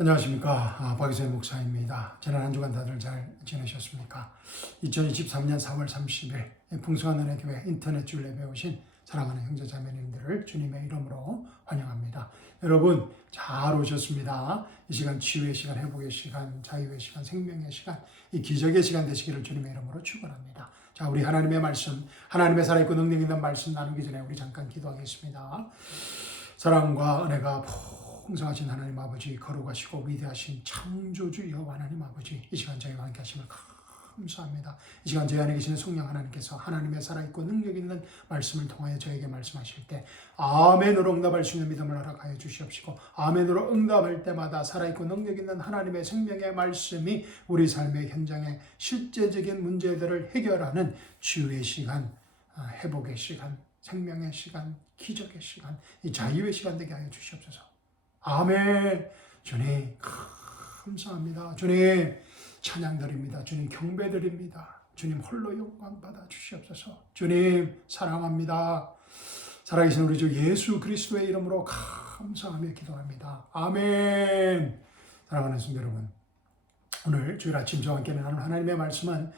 안녕하십니까. 박이세 목사입니다. 지난 한 주간 다들 잘 지내셨습니까? 2023년 4월 30일 풍성한 은혜교회 인터넷 주일 예배 오신 사랑하는 형제자매님들을 주님의 이름으로 환영합니다. 여러분 잘 오셨습니다. 이 시간 치유의 시간, 회복의 시간, 자유의 시간, 생명의 시간, 이 기적의 시간 되시기를 주님의 이름으로 축원합니다. 자, 우리 하나님의 말씀, 하나님의 살아있고 능력 있는 말씀 나누기 전에 우리 잠깐 기도하겠습니다. 사랑과 은혜가 풍성하신 하나님 아버지, 거룩하시고 위대하신 창조주 여호와 하나님 아버지, 이 시간 저희와 함께 하심을 감사합니다. 이 시간 저희 안에 계시는 성령 하나님께서 하나님의 살아있고 능력 있는 말씀을 통하여 저에게 말씀하실 때 아멘으로 응답할 수 있는 믿음을 허락하여 주시옵시고, 아멘으로 응답할 때마다 살아있고 능력 있는 하나님의 생명의 말씀이 우리 삶의 현장에 실제적인 문제들을 해결하는 치유의 시간, 회복의 시간, 생명의 시간, 기적의 시간, 이 자유의 시간 되게 하여 주시옵소서. 아멘. 주님 감사합니다. 주님 찬양드립니다. 주님 경배드립니다. 주님 홀로 영광 받아 주시옵소서. 주님 사랑합니다. 살아계신 우리 주 예수 그리스도의 이름으로 감사하며 기도합니다. 아멘. 사랑하는 성도 여러분, 오늘 주일 아침 저와 함께 나눌 하나님의 말씀은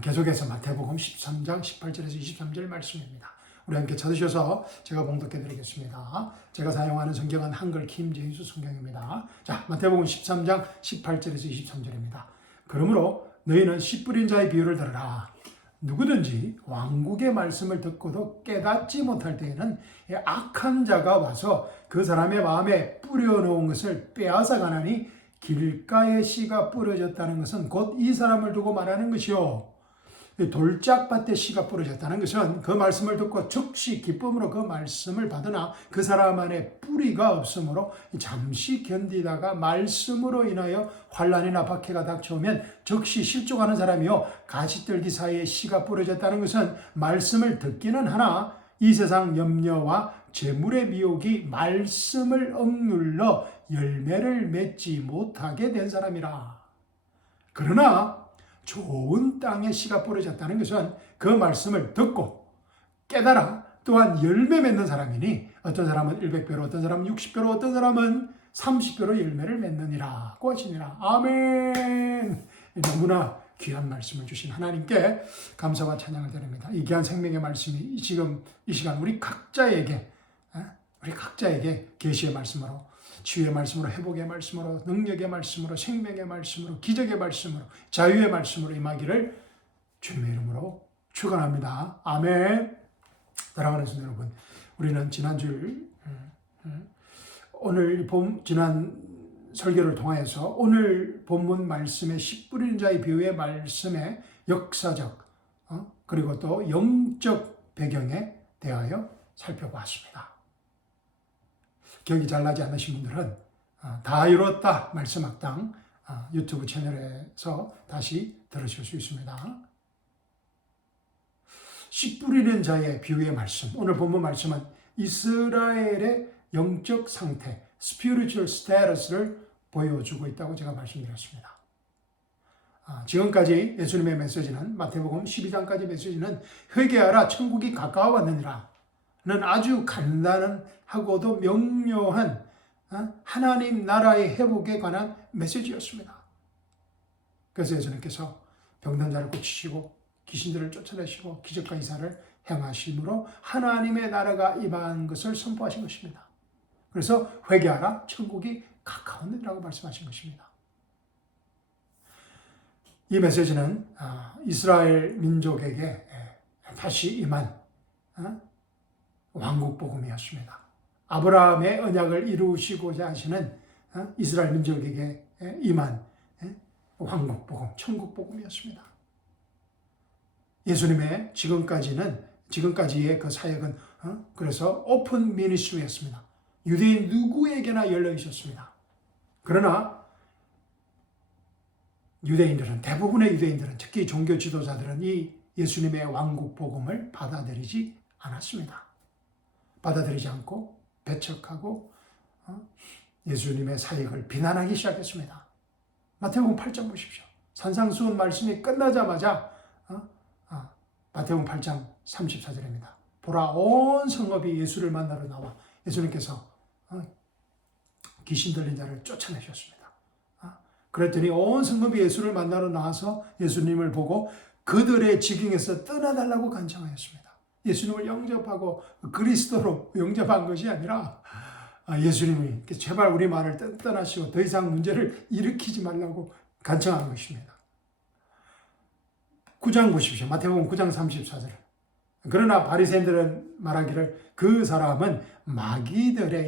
계속해서 마태복음 13장 18절에서 23절 말씀입니다. 우리 함께 찾으셔서 제가 봉독해 드리겠습니다. 제가 사용하는 성경은 한글 킴제임스 성경입니다. 자, 마태복음 13장 18절에서 23절입니다. 그러므로 너희는 씨 뿌린 자의 비유를 들으라. 누구든지 왕국의 말씀을 듣고도 깨닫지 못할 때에는 악한 자가 와서 그 사람의 마음에 뿌려놓은 것을 빼앗아 가나니, 길가에 씨가 뿌려졌다는 것은 곧 이 사람을 두고 말하는 것이요, 돌짝밭에 씨가 뿌려졌다는 것은 그 말씀을 듣고 즉시 기쁨으로 그 말씀을 받으나 그 사람 안에 뿌리가 없으므로 잠시 견디다가 말씀으로 인하여 환난이나 박해가 닥쳐오면 즉시 실족하는 사람이요, 가시떨기 사이에 씨가 뿌려졌다는 것은 말씀을 듣기는 하나 이 세상 염려와 재물의 미혹이 말씀을 억눌러 열매를 맺지 못하게 된 사람이라. 그러나 좋은 땅에 씨가 뿌려졌다는 것은 그 말씀을 듣고 깨달아 또한 열매 맺는 사람이니, 어떤 사람은 100배로, 어떤 사람은 60배로, 어떤 사람은 30배로 열매를 맺느니라고 하시니라. 아멘. 너무나 귀한 말씀을 주신 하나님께 감사와 찬양을 드립니다. 이 귀한 생명의 말씀이 지금 이 시간 우리 각자에게 계시의 말씀으로, 치유의 말씀으로, 회복의 말씀으로, 능력의 말씀으로, 생명의 말씀으로, 기적의 말씀으로, 자유의 말씀으로 임하기를 주님의 이름으로 축원합니다. 아멘. 사랑하는 성도 여러분, 우리는 지난 설교를 통해서 오늘 본문 말씀의 씨 뿌리는 자의 비유의 말씀의 역사적 그리고 또 영적 배경에 대하여 살펴보았습니다. 기억이 잘 나지 않으신 분들은 다 이뤘다 말씀학당 유튜브 채널에서 다시 들으실 수 있습니다. 씨 뿌리는 자의 비유의 말씀, 오늘 본문 말씀은 이스라엘의 영적 상태, spiritual status를 보여주고 있다고 제가 말씀드렸습니다. 지금까지 예수님의 메시지는, 마태복음 12장까지 메시지는 회개하라 천국이 가까워왔느니라 는 아주 간단하고도 명료한 하나님 나라의 회복에 관한 메시지였습니다. 그래서 예수님께서 병든 자를 고치시고 귀신들을 쫓아내시고 기적과 이사를 행하심으로 하나님의 나라가 임한 것을 선포하신 것입니다. 그래서 회개하라 천국이 가까웠느니라고 말씀하신 것입니다. 이 메시지는 이스라엘 민족에게 다시 임한 왕국복음이었습니다. 아브라함의 언약을 이루시고자 하시는 이스라엘 민족에게 임한 왕국복음, 천국복음이었습니다. 예수님의 지금까지의 그 사역은 그래서 오픈 미니스트리였습니다. 유대인 누구에게나 열려 있었습니다. 그러나 대부분의 유대인들은, 특히 종교 지도자들은 이 예수님의 왕국복음을 받아들이지 않았습니다. 받아들이지 않고 배척하고 예수님의 사역을 비난하기 시작했습니다. 마태복음 8장 보십시오. 산상수훈 말씀이 끝나자마자 마태복음 8장 34절입니다. 보라, 온 성읍이 예수를 만나러 나와 예수님께서 귀신 들린 자를 쫓아내셨습니다. 그랬더니 온 성읍이 예수를 만나러 나와서 예수님을 보고 그들의 지경에서 떠나달라고 간청하였습니다. 예수님을 영접하고 그리스도로 영접한 것이 아니라 예수님이 제발 우리 말을 떠나시고 더 이상 문제를 일으키지 말라고 간청한 것입니다. 9장 보십시오. 마태복음 9장 34절. 그러나 바리새인들은 말하기를 그 사람은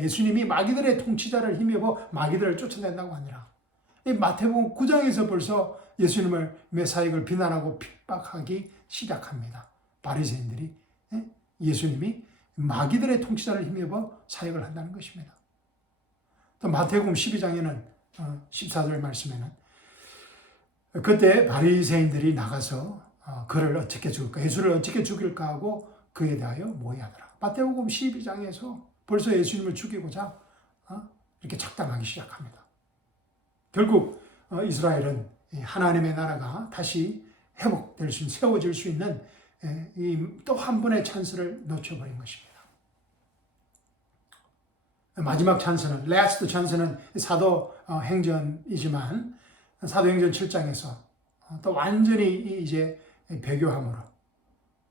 예수님이 마귀들의 통치자를 힘입어 마귀들을 쫓아낸다고 하니라. 이 마태복음 9장에서 벌써 예수님을 메사이를 비난하고 핍박하기 시작합니다. 바리새인들이 예수님이 마귀들의 통치자를 힘입어 사역을 한다는 것입니다. 또 마태복음 12장에는 14절 말씀에는 그때 바리새인들이 나가서 그를 어떻게 죽일까, 예수를 어떻게 죽일까 하고 그에 대하여 모의하더라. 마태복음 12장에서 벌써 예수님을 죽이고자 이렇게 작당하기 시작합니다. 결국 이스라엘은 하나님의 나라가 다시 회복될 수 있는, 세워질 수 있는 또 한 번의 찬스를 놓쳐버린 것입니다. 마지막 찬스는, last 찬스는 사도행전이지만 사도행전 7장에서 또 완전히 이제 배교함으로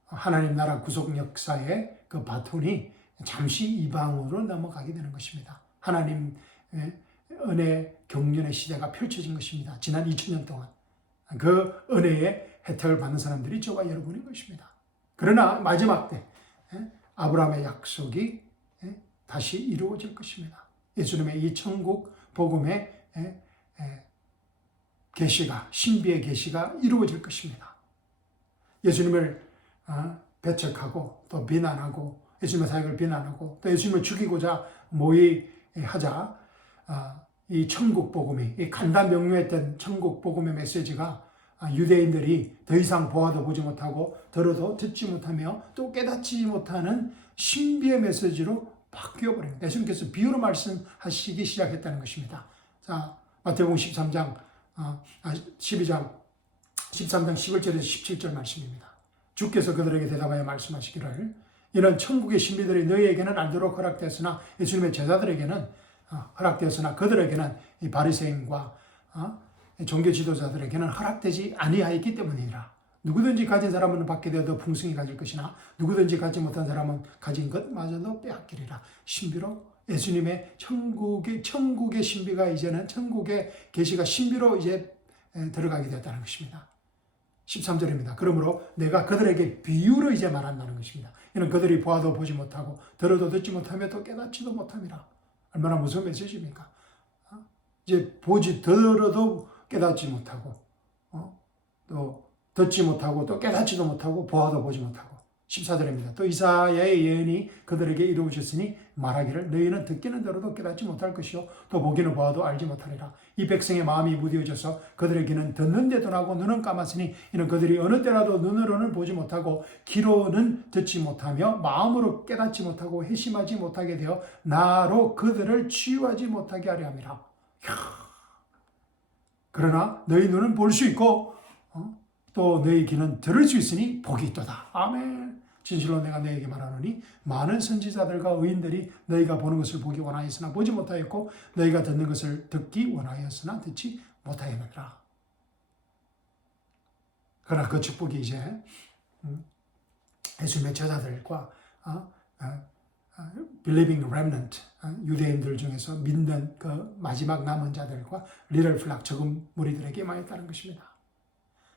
하나님 나라 구속 역사의 그 바톤이 잠시 이방으로 넘어가게 되는 것입니다. 하나님 은혜 경륜의 시대가 펼쳐진 것입니다. 지난 2000년 동안 그 은혜의 혜택을 받는 사람들이 저와 여러분인 것입니다. 그러나 마지막 때 아브라함의 약속이 다시 이루어질 것입니다. 예수님의 이 천국 복음의 계시가, 신비의 계시가 이루어질 것입니다. 예수님을 배척하고 또 비난하고 예수님의 사역을 비난하고 또 예수님을 죽이고자 모의하자 이 천국 복음이, 이 간단명료했던 천국 복음의 메시지가 유대인들이 더 이상 보아도 보지 못하고 들어도 듣지 못하며 또 깨닫지 못하는 신비의 메시지로 바뀌어버립니다. 예수님께서 비유로 말씀하시기 시작했다는 것입니다. 자, 마태복음 13장 11절에서 17절 말씀입니다. 주께서 그들에게 대답하여 말씀하시기를 이는 천국의 신비들이 너희에게는 알도록 허락되었으나 예수님의 제자들에게는 허락되었으나 그들에게는 이 바리새인과 종교 지도자들에게는 허락되지 아니하였기 때문이라. 누구든지 가진 사람은 받게 되어도 풍성히 가질 것이나 누구든지 갖지 못한 사람은 가진 것마저도 빼앗기리라. 신비로 예수님의 천국의 신비가 이제는 천국의 계시가 신비로 이제 들어가게 되었다는 것입니다. 13절입니다. 그러므로 내가 그들에게 비유로 이제 말한다는 것입니다. 이는 그들이 보아도 보지 못하고 들어도 듣지 못하며 또 깨닫지도 못함이라. 얼마나 무서운 메시지입니까? 이제 들어도 깨닫지 못하고 또 듣지 못하고 또 깨닫지도 못하고 보아도 보지 못하고. 14절입니다. 또 이사야의 예언이 그들에게 이루어졌으니 말하기를 너희는 듣기는 들어도 깨닫지 못할 것이요 또 보기는 보아도 알지 못하리라. 이 백성의 마음이 무뎌져서 그들의 귀는 듣는데도 나고 눈은 감았으니 이는 그들이 어느 때라도 눈으로는 보지 못하고 귀로는 듣지 못하며 마음으로 깨닫지 못하고 회심하지 못하게 되어 나로 그들을 치유하지 못하게 하려 함이라. 그러나 너희 눈은 볼 수 있고 또 너희 귀는 들을 수 있으니 복이 있도다. 아멘. 진실로 내가 너희에게 말하노니 많은 선지자들과 의인들이 너희가 보는 것을 보기 원하였으나 보지 못하였고 너희가 듣는 것을 듣기 원하였으나 듣지 못하였느니라. 그러나 그 축복이 이제 예수님의 제자들과 believing remnant, 유대인들 중에서 믿는 그 마지막 남은 자들과 리틀 플락, 적은 무리들에게 임하였다는 것입니다.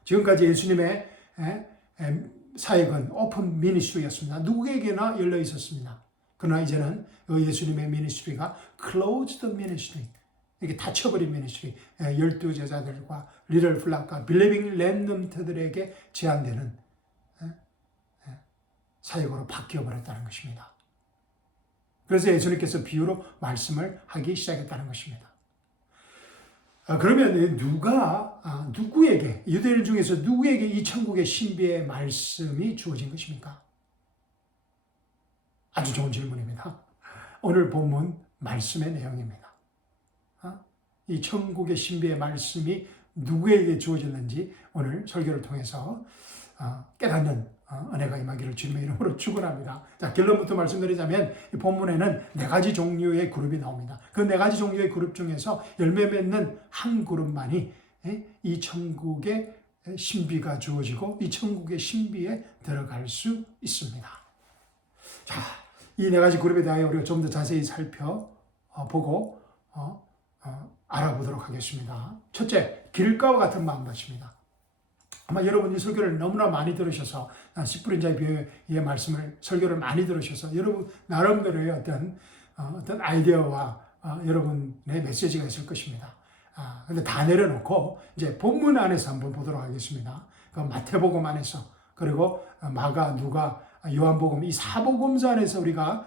지금까지 예수님의 사역은 오픈 미니스트리였습니다. 누구에게나 열려 있었습니다. 그러나 이제는 예수님의 미니스트리가 closed ministry, 이게 닫혀버린 미니스트리, 12제자들과 리틀 플락과 believing remnant들에게 제한되는 사역으로 바뀌어버렸다는 것입니다. 그래서 예수님께서 비유로 말씀을 하기 시작했다는 것입니다. 그러면 누구에게, 유대인 중에서 누구에게 이 천국의 신비의 말씀이 주어진 것입니까? 아주 좋은 질문입니다. 오늘 본문 말씀의 내용입니다. 이 천국의 신비의 말씀이 누구에게 주어졌는지 오늘 설교를 통해서 깨닫는 은혜가 임하기를 주님의 이름으로 축원합니다. 자, 결론부터 말씀드리자면 이 본문에는 4가지 종류의 그룹이 나옵니다. 그 4가지 종류의 그룹 중에서 열매 맺는 한 그룹만이 이 천국의 신비가 주어지고 이 천국의 신비에 들어갈 수 있습니다. 자, 이 4가지 그룹에 대하여 우리가 좀 더 자세히 살펴보고 알아보도록 하겠습니다. 첫째, 길가와 같은 마음밭입니다. 아마 여러분 이 설교를 너무나 많이 들으셔서 10불인 자의 비유의 말씀을 설교를 많이 들으셔서 여러분 나름대로의 어떤 아이디어와 여러분의 메시지가 있을 것입니다. 근데 다 내려놓고 이제 본문 안에서 한번 보도록 하겠습니다. 그 마태복음 안에서 그리고 마가, 누가, 요한복음 이 4복음서 안에서 우리가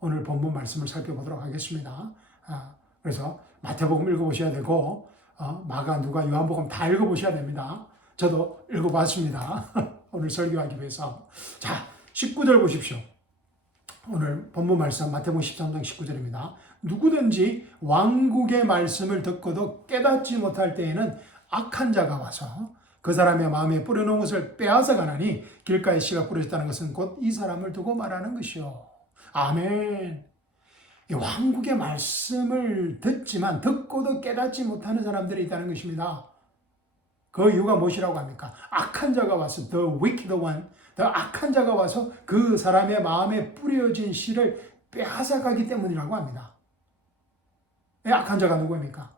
오늘 본문 말씀을 살펴보도록 하겠습니다. 그래서 마태복음 읽어보셔야 되고 마가, 누가, 요한복음 다 읽어보셔야 됩니다. 저도 읽어봤습니다. 오늘 설교하기 위해서. 자, 19절 보십시오. 오늘 본문 말씀 마태복음 13장 19절입니다. 누구든지 왕국의 말씀을 듣고도 깨닫지 못할 때에는 악한 자가 와서 그 사람의 마음에 뿌려놓은 것을 빼앗아 가나니 길가에 씨가 뿌려졌다는 것은 곧 이 사람을 두고 말하는 것이요. 아멘. 이 왕국의 말씀을 듣지만 듣고도 깨닫지 못하는 사람들이 있다는 것입니다. 그 이유가 무엇이라고 합니까? 악한 자가 와서 the wicked one, 악한 자가 와서 그 사람의 마음에 뿌려진 씨를 빼앗아가기 때문이라고 합니다. 이 악한 자가 누구입니까?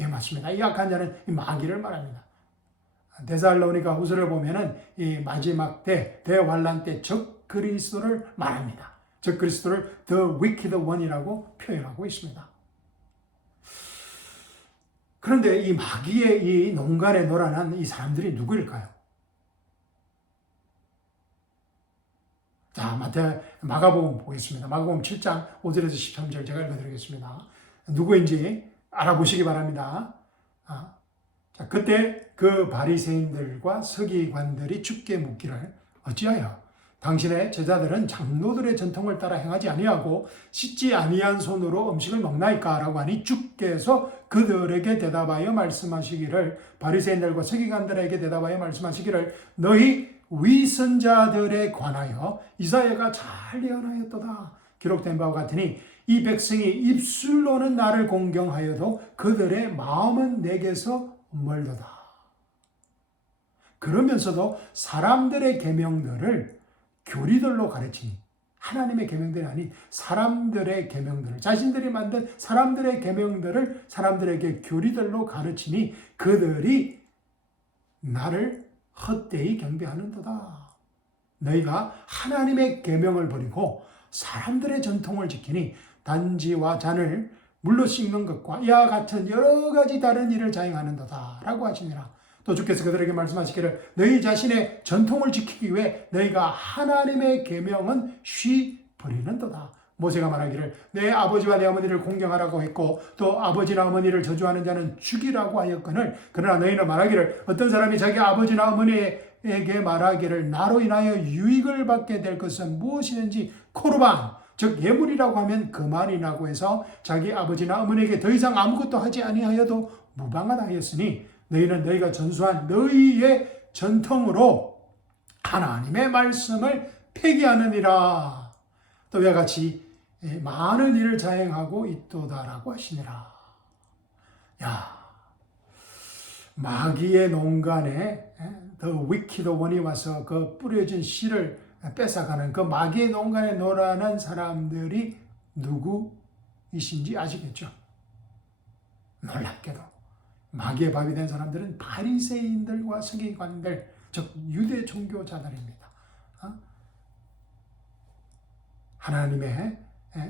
예, 맞습니다. 이 악한 자는 이 마귀를 말합니다. 데살로니가 후서를 보면은 이 마지막 대환란 때 적 그리스도를 말합니다. 적 그리스도를 the wicked one이라고 표현하고 있습니다. 그런데 이 마귀의 이 농간에 놀아난 이 사람들이 누구일까요? 자, 마가복음 보겠습니다. 마가복음 7장 5절에서 13절 제가 읽어드리겠습니다. 누구인지 알아보시기 바랍니다. 자, 그때 그 바리새인들과 서기관들이 주께 묻기를 어찌하여 당신의 제자들은 장로들의 전통을 따라 행하지 아니하고 씻지 아니한 손으로 음식을 먹나이까? 라고 하니 주께서 그들에게 대답하여 말씀하시기를 바리새인들과 서기관들에게 대답하여 말씀하시기를 너희 위선자들에 관하여 이사야가 잘 예언하였도다. 기록된 바와 같으니 이 백성이 입술로는 나를 공경하여도 그들의 마음은 내게서 멀도다. 그러면서도 사람들의 계명들을 교리들로 가르치니 하나님의 계명들이 아닌 사람들의 계명들을 자신들이 만든 사람들의 계명들을 사람들에게 교리들로 가르치니 그들이 나를 헛되이 경배하는도다. 너희가 하나님의 계명을 버리고 사람들의 전통을 지키니 단지와 잔을 물로 씻는 것과 이와 같은 여러 가지 다른 일을 자행하는도다 라고 하시니라. 또 주께서 그들에게 말씀하시기를 너희 자신의 전통을 지키기 위해 너희가 하나님의 계명은 쉬 버리는도다. 모세가 말하기를 내 아버지와 내 어머니를 공경하라고 했고 또 아버지나 어머니를 저주하는 자는 죽이라고 하였거늘 그러나 너희는 말하기를 어떤 사람이 자기 아버지나 어머니에게 말하기를 나로 인하여 유익을 받게 될 것은 무엇이든지 코르반 즉 예물이라고 하면 그만이라고 해서 자기 아버지나 어머니에게 더 이상 아무것도 하지 아니하여도 무방하다 하였으니 너희는 너희가 전수한 너희의 전통으로 하나님의 말씀을 폐기하느니라. 또 이와 같이 많은 일을 자행하고 있도다라고 하시니라. 야, 마귀의 농간에 the wicked one이 와서 그 뿌려진 씨를 뺏어가는 그 마귀의 농간에 놀아난 사람들이 누구이신지 아시겠죠? 놀랍게도 마귀의 밥이 된 사람들은 바리새인들과 서기관들, 즉 유대 종교자들입니다. 하나님의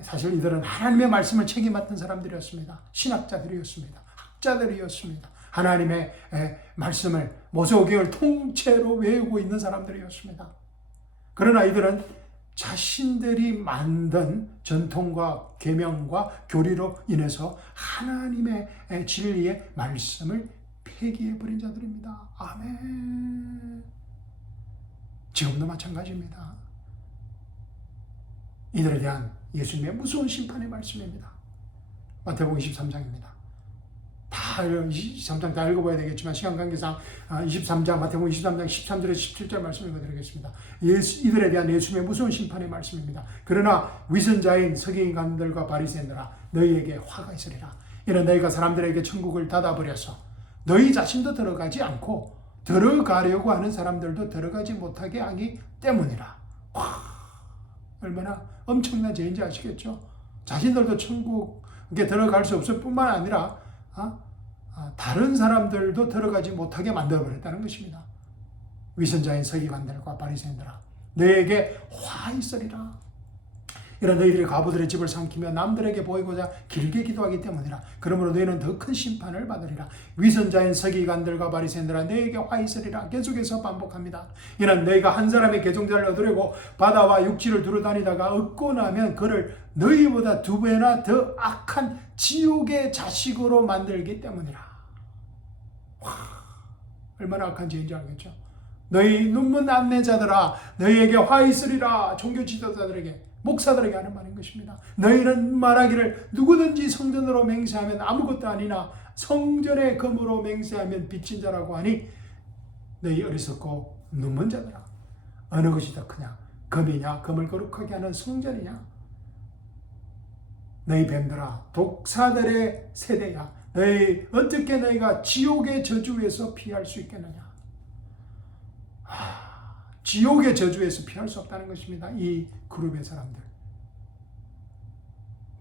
사실 이들은 하나님의 말씀을 책임맡은 사람들이었습니다. 신학자들이었습니다. 학자들이었습니다. 하나님의 말씀을 모세오경을 통째로 외우고 있는 사람들이었습니다. 그러나 이들은 자신들이 만든 전통과 계명과 교리로 인해서 하나님의 진리의 말씀을 폐기해버린 자들입니다. 아멘. 지금도 마찬가지입니다. 이들에 대한 예수님의 무서운 심판의 말씀입니다. 마태복음 23장입니다. 다 23장 다 읽어봐야 되겠지만 시간 관계상 23장 마태복음 23장 13절에서 17절 말씀 읽어드리겠습니다. 이들에 대한 예수님의 무서운 심판의 말씀입니다. 그러나 위선자인 서기관들과 바리새인들아 너희에게 화가 있으리라. 이는 너희가 사람들에게 천국을 닫아버려서 너희 자신도 들어가지 않고 들어가려고 하는 사람들도 들어가지 못하게 하기 때문이라. 얼마나 엄청난 죄인지 아시겠죠? 자신들도 천국에 들어갈 수 없을 뿐만 아니라 다른 사람들도 들어가지 못하게 만들어버렸다는 것입니다. 위선자인 서기관들과 바리새인들아 너희에게 화 있으리라. 이런 너희들이 과부들의 집을 삼키며 남들에게 보이고자 길게 기도하기 때문이라. 그러므로 너희는 더 큰 심판을 받으리라. 위선자인 서기관들과 바리새인들아 너희에게 화 있으리라. 계속해서 반복합니다. 이는 너희가 한 사람의 계종자를 얻으려고 바다와 육지를 두루다니다가 얻고 나면 그를 너희보다 2배나 더 악한 지옥의 자식으로 만들기 때문이라. 얼마나 악한 죄인지 알겠죠? 너희 눈먼 안내자들아 너희에게 화 있으리라. 종교 지도자들에게 목사들에게 하는 말인 것입니다. 너희는 말하기를 누구든지 성전으로 맹세하면 아무것도 아니나 성전의 금으로 맹세하면 빚진 자라고 하니 너희 어리석고 눈먼 자들아 어느 것이 더 크냐 금이냐 금을 거룩하게 하는 성전이냐 너희 뱀들아 독사들의 세대야 너희 어떻게 너희가 지옥의 저주에서 피할 수 있겠느냐. 지옥의 저주에서 피할 수 없다는 것입니다. 이 그룹의 사람들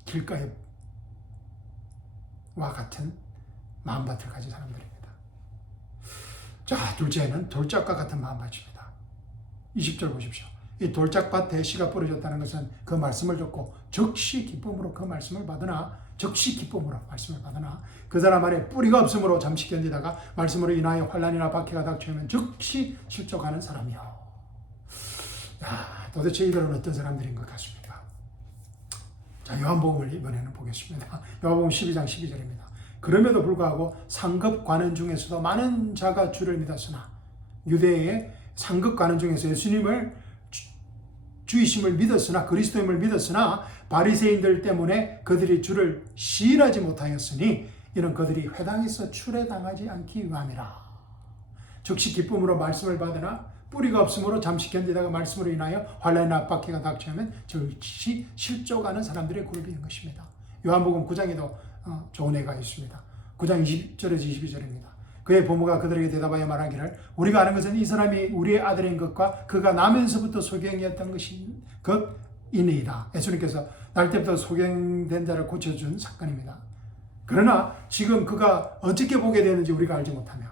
길가에 와 같은 마음밭을 가진 사람들입니다. 자, 둘째는 돌짝과 같은 마음밭입니다. 20절 보십시오. 이 돌짝밭에 씨가 뿌려졌다는 것은 그 말씀을 듣고 즉시 기쁨으로 그 말씀을 받으나 즉시 기쁨으로 말씀을 받으나 그 사람 안에 뿌리가 없으므로 잠시 견디다가 말씀으로 인하여 환난이나 박해가 닥치면 즉시 실족하는 사람이요. 도대체 이들은 어떤 사람들인 것 같습니까? 자, 요한복음을 이번에는 보겠습니다. 요한복음 12장 12절입니다. 그럼에도 불구하고 상급 관원 중에서도 많은 자가 주를 믿었으나 유대의 상급 관원 중에서 예수님을 주이심을 믿었으나 그리스도임을 믿었으나 바리새인들 때문에 그들이 주를 시인하지 못하였으니 이는 그들이 회당에서 출애당하지 않기 위함이라. 즉시 기쁨으로 말씀을 받으나 뿌리가 없으므로 잠시 견디다가 말씀으로 인하여 환난이나 박해가 닥치면 즉시 실족하는 사람들의 그룹인 것입니다. 요한복음 9장에도 좋은 예가 있습니다. 9장 20절에서 22절입니다. 그의 부모가 그들에게 대답하여 말하기를 우리가 아는 것은 이 사람이 우리의 아들인 것과 그가 나면서부터 소경이었던 것이니이다. 예수님께서 날 때부터 소경된 자를 고쳐준 사건입니다. 그러나 지금 그가 어떻게 보게 되는지 우리가 알지 못하며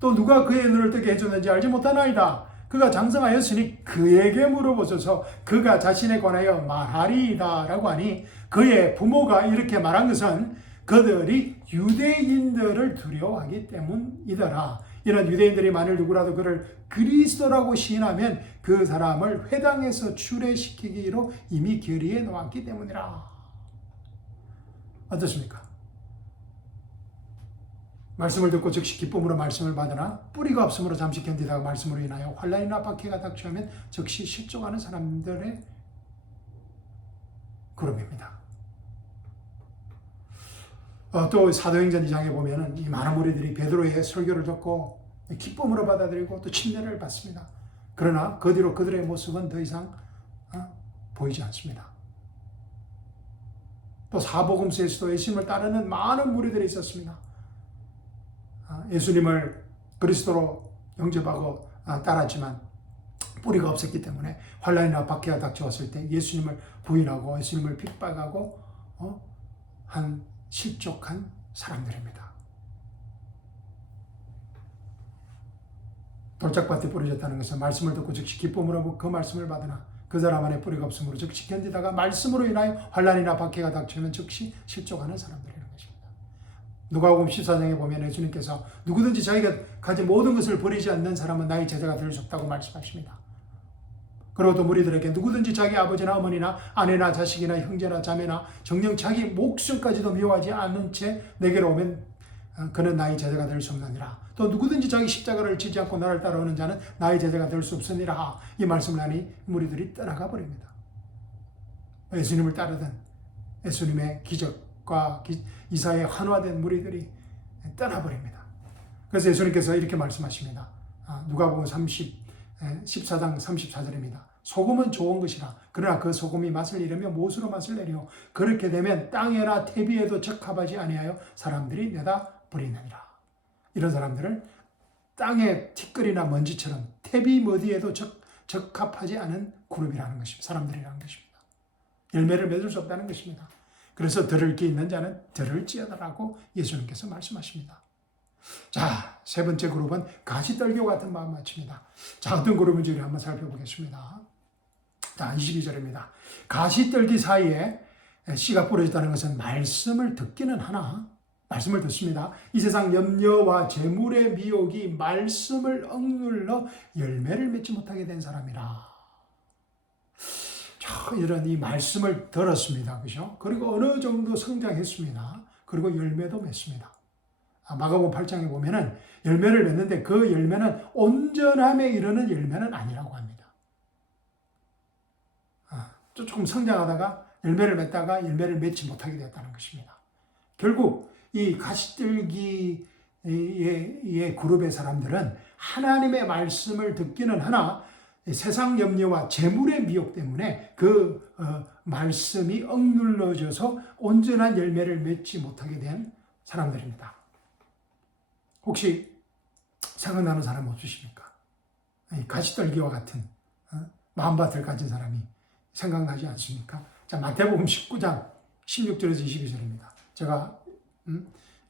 또 누가 그의 눈을 뜨게 해줬는지 알지 못하나이다. 그가 장성하였으니 그에게 물어보소서 그가 자신에 관하여 말하리이다 라고 하니 그의 부모가 이렇게 말한 것은 그들이 유대인들을 두려워하기 때문이더라. 이런 유대인들이 만일 누구라도 그를 그리스도라고 시인하면 그 사람을 회당에서 출애시키기로 이미 결의해 놓았기 때문이라. 어떻습니까? 말씀을 듣고 즉시 기쁨으로 말씀을 받으나 뿌리가 없으므로 잠시 견디다가 말씀으로 인하여 환난이나 박해가 닥치면 즉시 실족하는 사람들의 그룹입니다. 또 사도행전 2장에 보면은 이 많은 무리들이 베드로의 설교를 듣고 기쁨으로 받아들이고 또 침례를 받습니다. 그러나 그 뒤로 그들의 모습은 더 이상 보이지 않습니다. 또 사복음서에서도 예수님을 따르는 많은 무리들이 있었습니다. 예수님을 그리스도로 영접하고 따랐지만 뿌리가 없었기 때문에 환난이나 박해가 닥쳐왔을 때 예수님을 부인하고 예수님을 핍박하고 한 실족한 사람들입니다. 돌짝밭에 뿌려졌다는 것은 말씀을 듣고 즉시 기쁨으로 그 말씀을 받으나 그 사람 안에 뿌리가 없으므로 즉시 견디다가 말씀으로 인하여 환난이나 박해가 닥치면 즉시 실족하는 사람들이라는 것입니다. 누가복음 14장에 보면 예수님께서 누구든지 자기가 가진 모든 것을 버리지 않는 사람은 나의 제자가 될 수 없다고 말씀하십니다. 그리고 또 무리들에게 누구든지 자기 아버지나 어머니나 아내나 자식이나 형제나 자매나 정녕 자기 목숨까지도 미워하지 않는 채 내게로 오면 그는 나의 제자가 될 수 없느니라. 또 누구든지 자기 십자가를 지지 않고 나를 따라오는 자는 나의 제자가 될 수 없으니라. 이 말씀을 하니 무리들이 떠나가 버립니다. 예수님을 따르던 예수님의 기적과 이사에 환호된 무리들이 떠나버립니다. 그래서 예수님께서 이렇게 말씀하십니다. 누가복음 14장 34절입니다. 소금은 좋은 것이라. 그러나 그 소금이 맛을 잃으면 못으로 맛을 내려 그렇게 되면 땅에나 태비에도 적합하지 아니하여 사람들이 내다 버리느니라. 이런 사람들을 땅의 티끌이나 먼지처럼 태비 어디에도 적합하지 않은 그룹이라는 것입니다. 사람들이라는 것입니다. 열매를 맺을 수 없다는 것입니다. 그래서 들을 기 있는 자는 들을지어다라고 예수님께서 말씀하십니다. 자, 세 번째 그룹은 가시떨기와 같은 마음밭입니다. 자, 어떤 그룹인지 우리 한번 살펴보겠습니다. 자, 22절입니다. 가시떨기 사이에 씨가 뿌려졌다는 것은 말씀을 듣기는 하나, 말씀을 듣습니다. 이 세상 염려와 재물의 미혹이 말씀을 억눌러 열매를 맺지 못하게 된 사람이라. 이런 이 말씀을 들었습니다. 그죠? 그리고 어느 정도 성장했습니다. 그리고 열매도 맺습니다. 마가복음 8장에 보면은 열매를 맺는데 그 열매는 온전함에 이르는 열매는 아니라고 합니다. 조금 성장하다가 열매를 맺다가 열매를 맺지 못하게 되었다는 것입니다. 결국 이 가시떨기의 그룹의 사람들은 하나님의 말씀을 듣기는 하나 세상 염려와 재물의 미혹 때문에 그 말씀이 억눌러져서 온전한 열매를 맺지 못하게 된 사람들입니다. 혹시 생각나는 사람 없으십니까? 가시떨기와 같은 마음밭을 가진 사람이 생각나지 않습니까? 자, 마태복음 19장 16절에서 22절입니다. 제가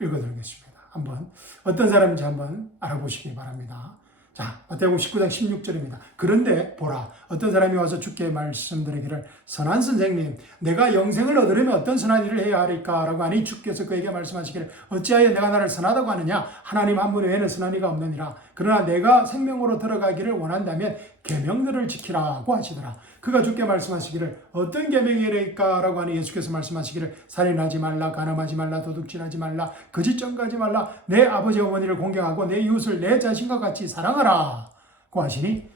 읽어드리겠습니다. 한번 어떤 사람인지 한번 알아보시기 바랍니다. 자, 마태복음 19장 16절입니다. 그런데 보라, 어떤 사람이 와서 주께 말씀드리기를 선한 선생님, 내가 영생을 얻으려면 어떤 선한 일을 해야 하리까? 라고 하니 주께서 그에게 말씀하시기를 어찌하여 내가 나를 선하다고 하느냐? 하나님 한 분 외에는 선한 이가 없느니라. 그러나 내가 생명으로 들어가기를 원한다면 계명들을 지키라고 하시더라. 그가 주께 말씀하시기를 어떤 계명이래까? 라고 하니 예수께서 말씀하시기를 살인하지 말라, 간음하지 말라, 도둑질하지 말라, 거짓 전가하지 말라, 내 아버지 어머니를 공경하고 내 이웃을 내 자신과 같이 사랑하라 고 하시니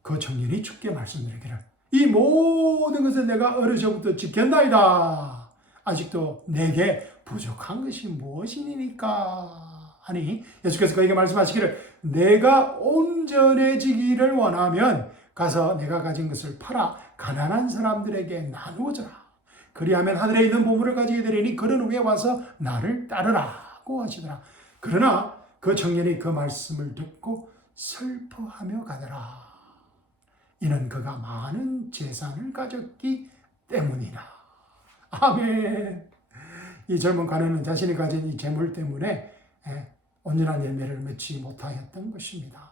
그 청년이 주께 말씀드리기를 이 모든 것을 내가 어려서부터 지켰나이다. 아직도 내게 부족한 것이 무엇이니까 하니 예수께서 그에게 말씀하시기를 내가 온전해지기를 원하면 가서 내가 가진 것을 팔아 가난한 사람들에게 나누어 주라. 그리하면 하늘에 있는 보물을 가지게 되리니 그런 후에 와서 나를 따르라고 하시더라. 그러나 그 청년이 그 말씀을 듣고 슬퍼하며 가더라. 이는 그가 많은 재산을 가졌기 때문이라. 아멘. 이 젊은 가녀는 자신이 가진 이 재물 때문에 온전한 열매를 맺지 못하였던 것입니다.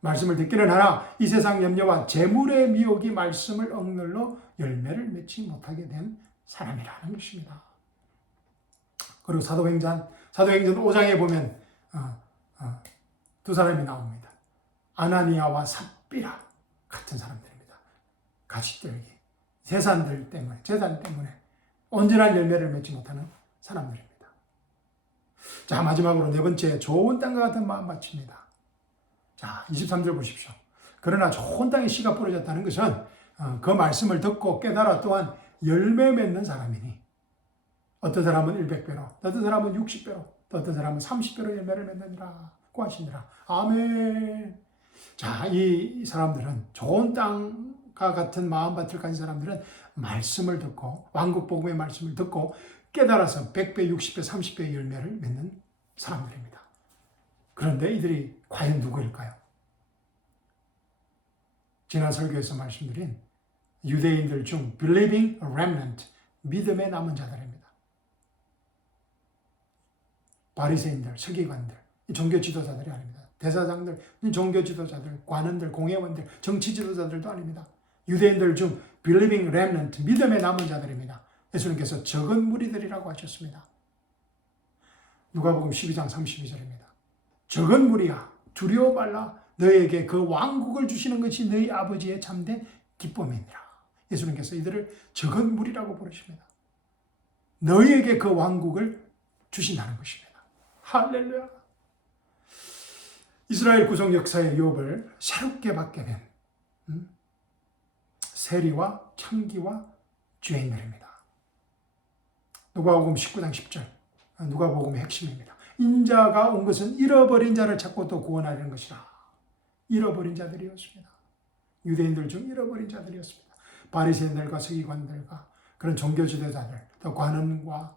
말씀을 듣기는 하나 이 세상 염려와 재물의 미혹이 말씀을 억눌러 열매를 맺지 못하게 된 사람이라는 것입니다. 그리고 사도행전 5장에 보면 두 사람이 나옵니다. 아나니아와 삽비라 같은 사람들입니다. 가시떨기, 재산 때문에 온전한 열매를 맺지 못하는 사람들입니다. 자, 마지막으로 네 번째, 좋은 땅과 같은 마음밭입니다. 자, 23절 보십시오. 그러나 좋은 땅에 씨가 뿌려졌다는 것은 그 말씀을 듣고 깨달아 또한 열매 맺는 사람이니 어떤 사람은 100배로, 어떤 사람은 60배로, 또 어떤 사람은 30배로 열매를 맺느니라고 하시니라. 아멘. 자, 이 사람들은 좋은 땅과 같은 마음밭을 가진 사람들은 말씀을 듣고 왕국 복음의 말씀을 듣고 깨달아서 100배, 60배, 30배의 열매를 맺는 사람들입니다. 그런데 이들이 과연 누구일까요? 지난 설교에서 말씀드린 유대인들 중 believing remnant, 믿음의 남은 자들입니다. 바리새인들, 서기관들, 종교 지도자들이 아닙니다. 대사장들, 종교 지도자들, 관원들, 공회원들, 정치 지도자들도 아닙니다. 유대인들 중 believing remnant, 믿음의 남은 자들입니다. 예수님께서 적은 무리들이라고 하셨습니다. 누가복음 12장 32절입니다. 적은 무리야, 두려워 말라. 너에게 그 왕국을 주시는 것이 너희 아버지의 참된 기쁨이니라. 예수님께서 이들을 적은 무리라고 부르십니다. 너희에게 그 왕국을 주신다는 것입니다. 할렐루야. 이스라엘 구속 역사의 유업을 새롭게 받게 된 세리와 창기와 죄인들입니다. 누가복음 19장 10절, 누가복음의 핵심입니다. 인자가 온 것은 잃어버린 자를 찾고 또 구원하려는 것이라. 잃어버린 자들이었습니다. 유대인들 중 잃어버린 자들이었습니다. 바리새인들과 서기관들과 그런 종교 지도자들, 또 관원과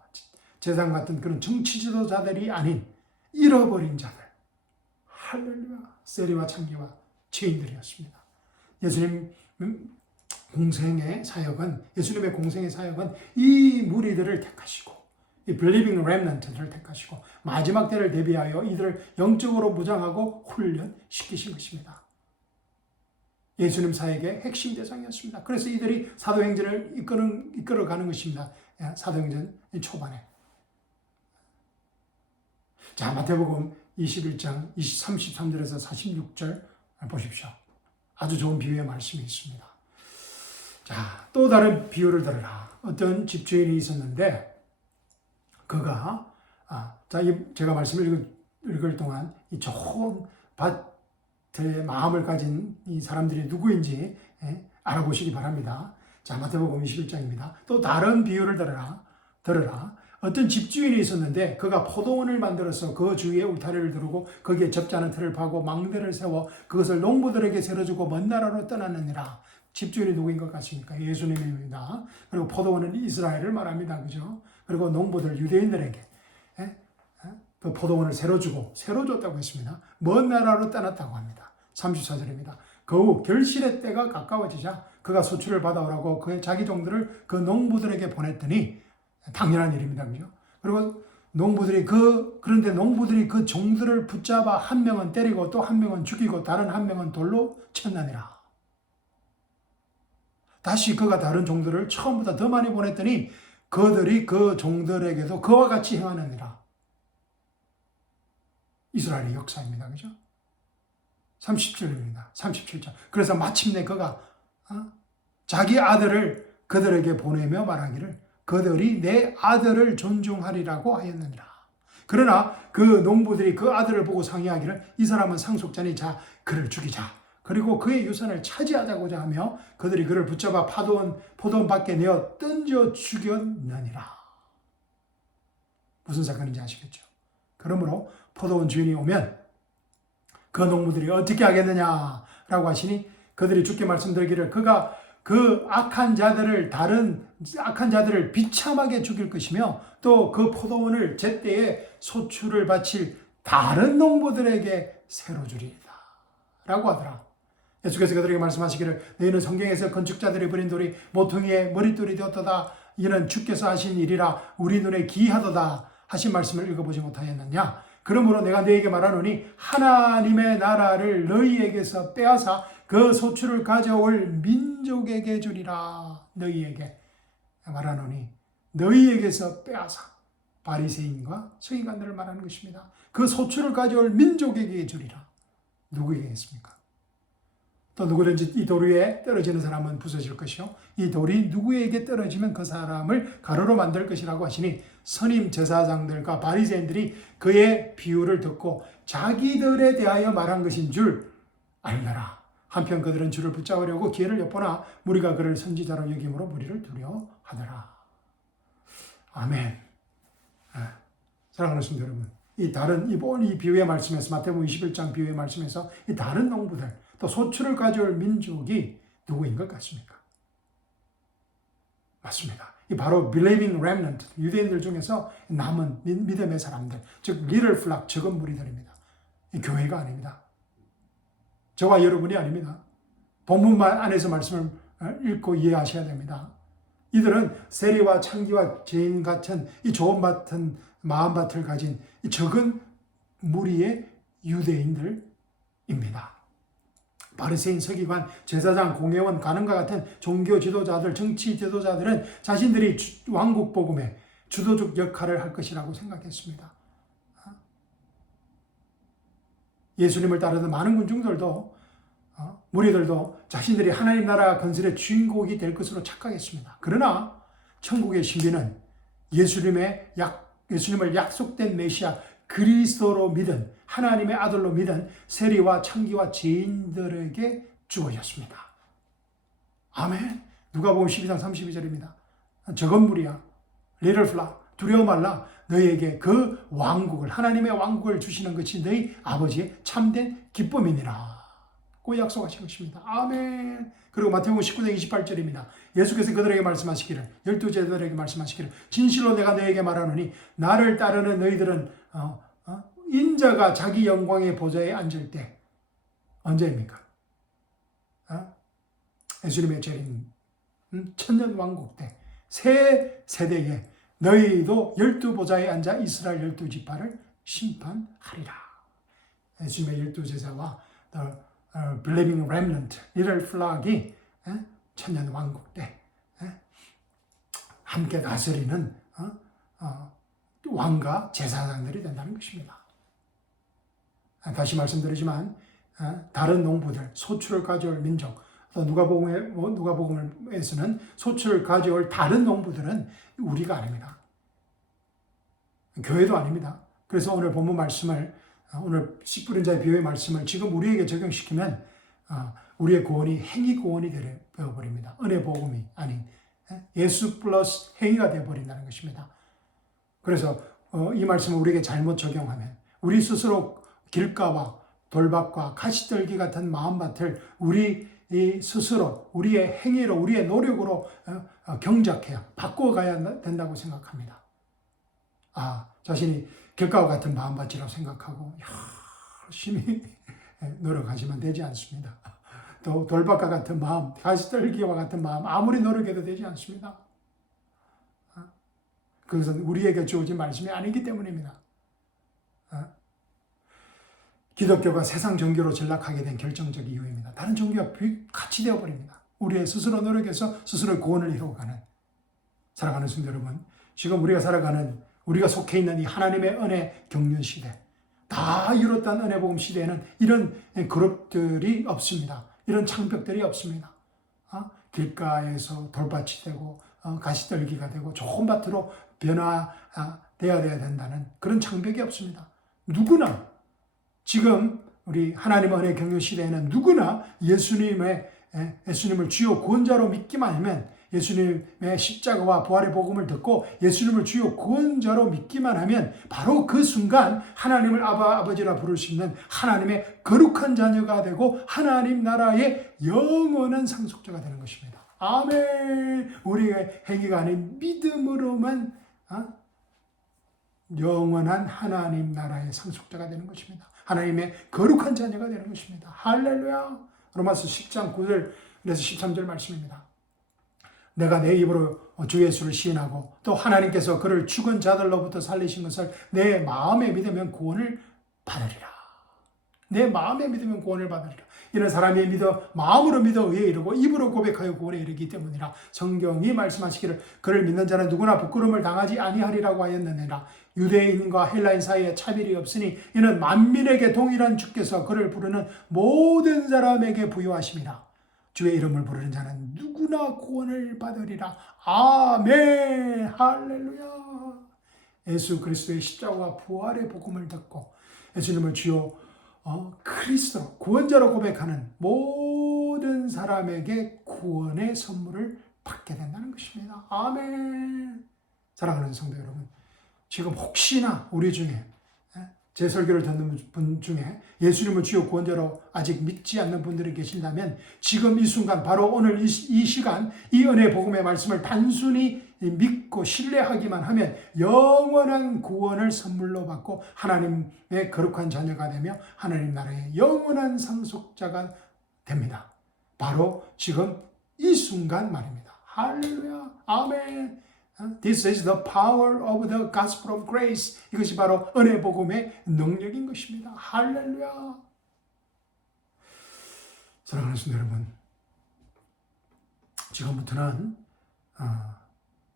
재상 같은 그런 정치 지도자들이 아닌 잃어버린 자들. 할렐루야. 세리와 창기와 죄인들이었습니다. 예수님의 공생의 사역은 이 무리들을 택하시고 이 believing remnant를 택하시고 마지막 때를 대비하여 이들을 영적으로 무장하고 훈련시키신 것입니다. 예수님 사역의 핵심 대상이었습니다. 그래서 이들이 사도행전을 이끌어가는 것입니다. 사도행전 초반에. 자, 마태복음 21장 33절에서 46절 보십시오. 아주 좋은 비유의 말씀이 있습니다. 자, 또 다른 비유를 들어라. 어떤 집주인이 있었는데 그가 제가 말씀을 읽을 동안 이 좋은 밭에 마음을 가진 이 사람들이 누구인지 알아보시기 바랍니다. 자, 마태복음 21장입니다. 또 다른 비유를 들어라. 어떤 집주인이 있었는데 그가 포도원을 만들어서 그 주위에 울타리를 두르고 거기에 접자는 틀을 파고 망대를 세워 그것을 농부들에게 세워주고 먼 나라로 떠났느니라. 집주인이 누구인 것 같습니까? 예수님입니다. 그리고 포도원은 이스라엘을 말합니다. 그죠? 그리고 농부들, 유대인들에게 그 포도원을 새로 줬다고 했습니다. 먼 나라로 떠났다고 합니다. 34절입니다. 그 후 결실의 때가 가까워지자 그가 소출을 받아오라고 그의 자기 종들을 그 농부들에게 보냈더니 당연한 일입니다. 그죠? 그리고 그런데 농부들이 그 종들을 붙잡아 한 명은 때리고 또 한 명은 죽이고 다른 한 명은 돌로 쳤느니라. 다시 그가 다른 종들을 처음보다 더 많이 보냈더니 그들이 그 종들에게도 그와 같이 행하느니라. 이스라엘의 역사입니다. 그죠? 37절입니다. 37절. 그래서 마침내 그가 자기 아들을 그들에게 보내며 말하기를 그들이 내 아들을 존중하리라고 하였느니라. 그러나 그 농부들이 그 아들을 보고 상의하기를 이 사람은 상속자니 자 그를 죽이자. 그리고 그의 유산을 차지하자고자 하며 그들이 그를 붙잡아 포도원 밖에 내어 던져 죽였느니라. 무슨 사건인지 아시겠죠? 그러므로 포도원 주인이 오면 그 농부들이 어떻게 하겠느냐라고 하시니 그들이 주께 말씀드리기를 그가 그 악한 자들을 비참하게 죽일 것이며 또 그 포도원을 제때에 소출을 바칠 다른 농부들에게 새로 주리이다 라고 하더라. 예수께서 그들에게 말씀하시기를 너희는 성경에서 건축자들이 버린 돌이 모퉁이의 머릿돌이 되었도다. 이는 주께서 하신 일이라 우리 눈에 기이하도다 하신 말씀을 읽어보지 못하였느냐. 그러므로 내가 너희에게 말하노니 하나님의 나라를 너희에게서 빼앗아 그 소출을 가져올 민족에게 주리라. 너희에게 말하노니 너희에게서 빼앗아 바리새인과 서기관들을 말하는 것입니다. 그 소출을 가져올 민족에게 주리라. 누구에게겠습니까? 또 누구든지 이 돌 위에 떨어지는 사람은 부서질 것이요 이 돌이 누구에게 떨어지면 그 사람을 가루로 만들 것이라고 하시니 선임 제사장들과 바리새인들이 그의 비유를 듣고 자기들에 대하여 말한 것인 줄 알더라. 한편 그들은 주를 붙잡으려고 기회를 엿보나 무리가 그를 선지자로 여김으로 무리를 두려워하더라. 아멘. 사랑하는 성도 여러분, 이 비유의 말씀에서 마태복음 21장 비유의 말씀에서 이 다른 농부들 또 소출을 가져올 민족이 누구인 것 같습니까? 맞습니다. 이 바로 believing remnant, 유대인들 중에서 남은 믿음의 사람들, 즉 little flock, 적은 무리들입니다. 이 교회가 아닙니다. 저와 여러분이 아닙니다. 본문만 안에서 말씀을 읽고 이해하셔야 됩니다. 이들은 세리와 창기와 죄인 같은 이 좋은 마음밭을 가진 이 적은 무리의 유대인들입니다. 바리새인, 서기관, 제사장, 공회원, 관원과 같은 종교 지도자들, 정치 지도자들은 자신들이 왕국 복음의 주도적 역할을 할 것이라고 생각했습니다. 예수님을 따르는 많은 군중들도 무리들도 자신들이 하나님 나라 건설의 주인공이 될 것으로 착각했습니다. 그러나 천국의 신비는 예수님을 약속된 메시아 그리스도로 믿은 하나님의 아들로 믿은 세리와 창기와 죄인들에게 주어졌습니다. 아멘. 누가복음 12장 32절입니다. 적은 무리야, little flock, 두려워 말라. 너희에게 그 왕국을, 하나님의 왕국을 주시는 것이 너희 아버지의 참된 기쁨이니라. 고 약속하신 것입니다. 아멘. 그리고 마태복음 19장 28절입니다. 예수께서 그들에게 말씀하시기를, 12제자들에게 말씀하시기를, 진실로 내가 너희에게 말하노니 나를 따르는 너희들은 인자가 자기 영광의 보좌에 앉을 때, 언제입니까? 예수님의 재림, 천년 왕국 때, 새 세대에 너희도 12보좌에 앉아 이스라엘 12지파를 심판하리라. 예수님의 12제자와 Believing Remnant, 리럴 플락이 천년 왕국 때 함께 다스리는 왕과 제사장들이 된다는 것입니다. 다시 말씀드리지만 다른 농부들, 소출을 가져올 민족, 또 누가복음에서는 소출을 가져올 다른 농부들은 우리가 아닙니다. 교회도 아닙니다. 그래서 오늘 본문 말씀을, 오늘 씨 뿌린 자의 비유의 말씀을 지금 우리에게 적용시키면 우리의 구원이 행위 구원이 되어버립니다. 은혜 복음이 아닌 예수 플러스 행위가 되어버린다는 것입니다. 그래서 이 말씀을 우리에게 잘못 적용하면 우리 스스로 길가와 돌밭과 가시떨기 같은 마음밭을 우리 스스로 우리의 행위로, 우리의 노력으로 경작해야 바꿔가야 된다고 생각합니다. 자신이 길가와 같은 마음밭이라고 생각하고 열심히 노력하시면 되지 않습니다. 또 돌밭과 같은 마음, 가시떨기와 같은 마음 아무리 노력해도 되지 않습니다. 그것은 우리에게 주어진 말씀이 아니기 때문입니다. 기독교가 세상 종교로 전락하게 된 결정적 이유입니다. 다른 종교와 같이 되어버립니다. 우리의 스스로 노력해서 스스로 구원을 이루어가는, 살아가는 성도 여러분, 지금 우리가 속해 있는 이 하나님의 은혜 경륜 시대, 다 이뤘다는 은혜 복음 시대에는 이런 그룹들이 없습니다. 이런 창벽들이 없습니다. 길가에서 돌밭이 되고 가시떨기가 되고 좋은 밭으로 변화되어야 된다는 그런 창벽이 없습니다. 누구나 지금 우리 하나님의 은혜 경륜 시대에는 누구나 예수님을 주요 구원자로 믿기만 하면, 예수님의 십자가와 부활의 복음을 듣고 예수님을 주요 구원자로 믿기만 하면 바로 그 순간 하나님을 아버지라 부를 수 있는 하나님의 거룩한 자녀가 되고 하나님 나라의 영원한 상속자가 되는 것입니다. 아멘. 우리의 행위가 아닌 믿음으로만 영원한 하나님 나라의 상속자가 되는 것입니다. 하나님의 거룩한 자녀가 되는 것입니다. 할렐루야. 로마서 10장 9절에서 13절 말씀입니다. 내가 내 입으로 주 예수를 시인하고 또 하나님께서 그를 죽은 자들로부터 살리신 것을 내 마음에 믿으면 구원을 받으리라. 내 마음에 믿으면 구원을 받으리라. 이는 사람이 마음으로 믿어 의에 이르고 입으로 고백하여 구원에 이르기 때문이라. 성경이 말씀하시기를 그를 믿는 자는 누구나 부끄러움을 당하지 아니하리라고 하였느니라. 유대인과 헬라인 사이에 차별이 없으니 이는 만민에게 동일한 주께서 그를 부르는 모든 사람에게 부여하심이라. 주의 이름을 부르는 자는 누구나 구원을 받으리라. 아멘. 할렐루야. 예수 그리스도의 십자가와 부활의 복음을 듣고 예수님을 주요 그리스도 구원자로 고백하는 모든 사람에게 구원의 선물을 받게 된다는 것입니다. 아멘. 사랑하는 성도 여러분, 지금 혹시나 우리 중에 제 설교를 듣는 분 중에 예수님을 주요 구원자로 아직 믿지 않는 분들이 계신다면 지금 이 순간, 바로 오늘 이 시간 이 은혜 복음의 말씀을 단순히 믿고 신뢰하기만 하면 영원한 구원을 선물로 받고 하나님의 거룩한 자녀가 되며 하나님 나라의 영원한 상속자가 됩니다. 바로 지금 이 순간 말입니다. 할렐루야. 아멘. This is the power of the gospel of grace. 이것이 바로 은혜 복음의 능력인 것입니다. 할렐루야. 사랑하는 성도 여러분, 지금부터는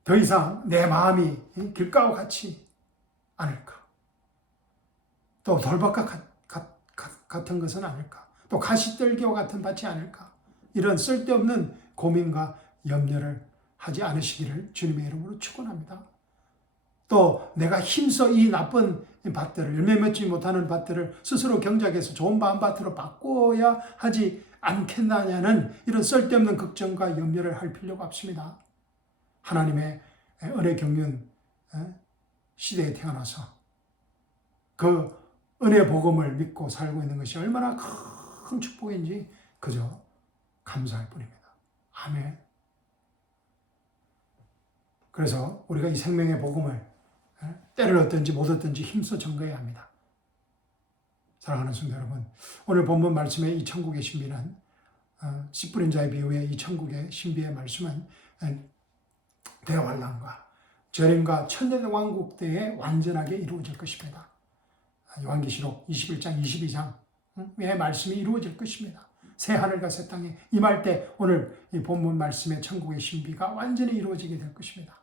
더 이상 내 마음이 길가와 같이 않을까, 또 돌밭과 같은 것은 아닐까, 또 가시떨기와 같은 밭이 아닐까, 이런 쓸데없는 고민과 염려를 하지 않으시기를 주님의 이름으로 축원합니다. 또 내가 힘써 이 나쁜 밭들을, 열매 맺지 못하는 밭들을 스스로 경작해서 좋은 밭으로 바꿔야 하지 않겠느냐는 이런 쓸데없는 걱정과 염려를 할 필요가 없습니다. 하나님의 은혜 경륜 시대에 태어나서 그 은혜 복음을 믿고 살고 있는 것이 얼마나 큰 축복인지 그저 감사할 뿐입니다. 아멘. 그래서 우리가 이 생명의 복음을 때를 얻든지 못 얻든지 힘써 전거해야 합니다. 사랑하는 성도 여러분, 오늘 본문 말씀의 이 천국의 신비는 씨 뿌린 자의 비유의 이 천국의 신비의 말씀은 대환란과 재림과 천년왕국 때에 완전하게 이루어질 것입니다. 요한계시록 21장, 22장의 말씀이 이루어질 것입니다. 새 하늘과 새 땅에 임할 때 오늘 이 본문 말씀의 천국의 신비가 완전히 이루어지게 될 것입니다.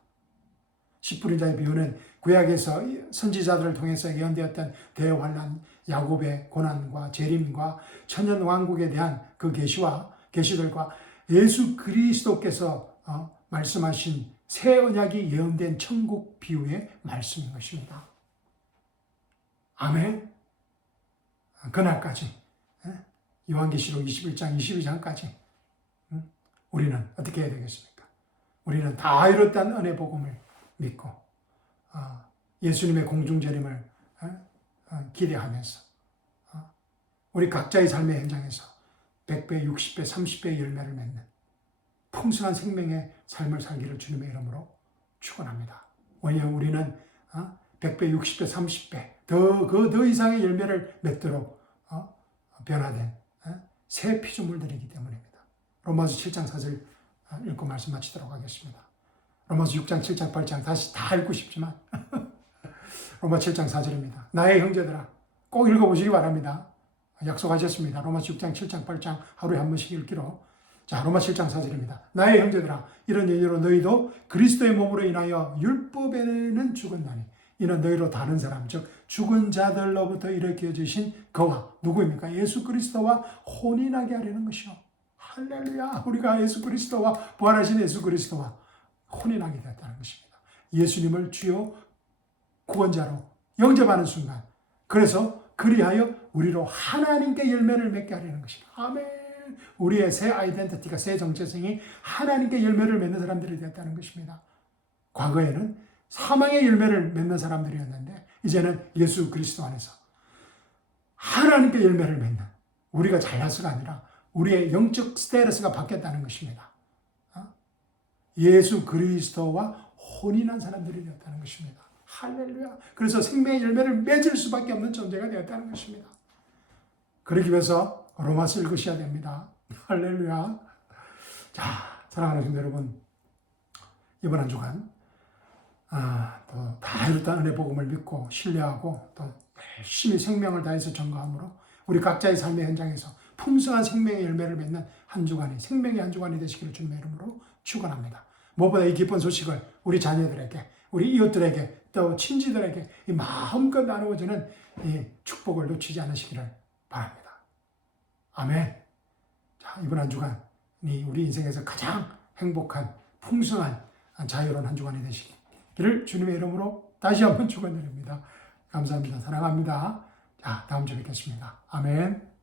씨 뿌린 자의 비유는 구약에서 선지자들을 통해서 예언되었던 대환란, 야곱의 고난과 재림과 천년왕국에 대한 그 계시들과 예수 그리스도께서 말씀하신 새 언약이 예언된 천국 비유의 말씀인 것입니다. 아멘. 그날까지 요한계시록 21장, 22장까지 우리는 어떻게 해야 되겠습니까? 우리는 다 이뤘다는 은혜 복음을 믿고 예수님의 공중재림을 기대하면서 우리 각자의 삶의 현장에서 100배, 60배, 30배의 열매를 맺는 풍성한 생명의 삶을 살기를 주님의 이름으로 축원합니다. 왜냐하면 우리는 100배, 60배, 30배 더 이상의 열매를 맺도록 변화된 새 피조물들이기 때문입니다. 로마서 7장 4절 읽고 말씀 마치도록 하겠습니다. 로마서 6장, 7장, 8장 다시 다 읽고 싶지만 로마 7장 4절입니다. 나의 형제들아 꼭 읽어보시기 바랍니다. 약속하셨습니다. 로마서 6장, 7장, 8장 하루에 한 번씩 읽기로. 자, 로마 7장 4절입니다. 나의 형제들아 이런 이유로 너희도 그리스도의 몸으로 인하여 율법에는 죽었나니 이는 너희로 다른 사람 즉 죽은 자들로부터 일으켜 주신 그와 누구입니까? 예수 그리스도와 혼인하게 하려는 것이요. 할렐루야. 우리가 예수 그리스도와 부활하신 예수 그리스도와 혼인하게 되었다는 것입니다. 예수님을 주요 구원자로 영접하는 순간 그래서 그리하여 우리로 하나님께 열매를 맺게 하려는 것입니다. 아멘. 우리의 새 아이덴티티가 새 정체성이 하나님께 열매를 맺는 사람들이 되었다는 것입니다. 과거에는 사망의 열매를 맺는 사람들이었는데 이제는 예수 그리스도 안에서 하나님께 열매를 맺는 우리가 잘나서가 아니라 우리의 영적 스테이터스가 바뀌었다는 것입니다. 예수 그리스도와 혼인한 사람들이 되었다는 것입니다. 할렐루야. 그래서 생명의 열매를 맺을 수밖에 없는 존재가 되었다는 것입니다. 그러기 위해서 로마서 읽으셔야 됩니다. 할렐루야. 자, 사랑하는 성도 여러분, 이번 한 주간 또 다 이뤘다 은혜 복음을 믿고 신뢰하고 또 열심히 생명을 다해서 전거함으로 우리 각자의 삶의 현장에서 풍성한 생명의 열매를 맺는 한 주간이 생명의 한 주간이 되시기를 주님의 이름으로 축원합니다. 무엇보다 이 기쁜 소식을 우리 자녀들에게 우리 이웃들에게 또 친지들에게 이 마음껏 나누어지는 이 축복을 놓치지 않으시기를 바랍니다. 아멘. 자, 이번 한 주간이 우리 인생에서 가장 행복한 풍성한 자유로운 한 주간이 되시기를 주님의 이름으로 다시 한번 축원드립니다. 감사합니다. 사랑합니다. 자, 다음 주에 뵙겠습니다. 아멘.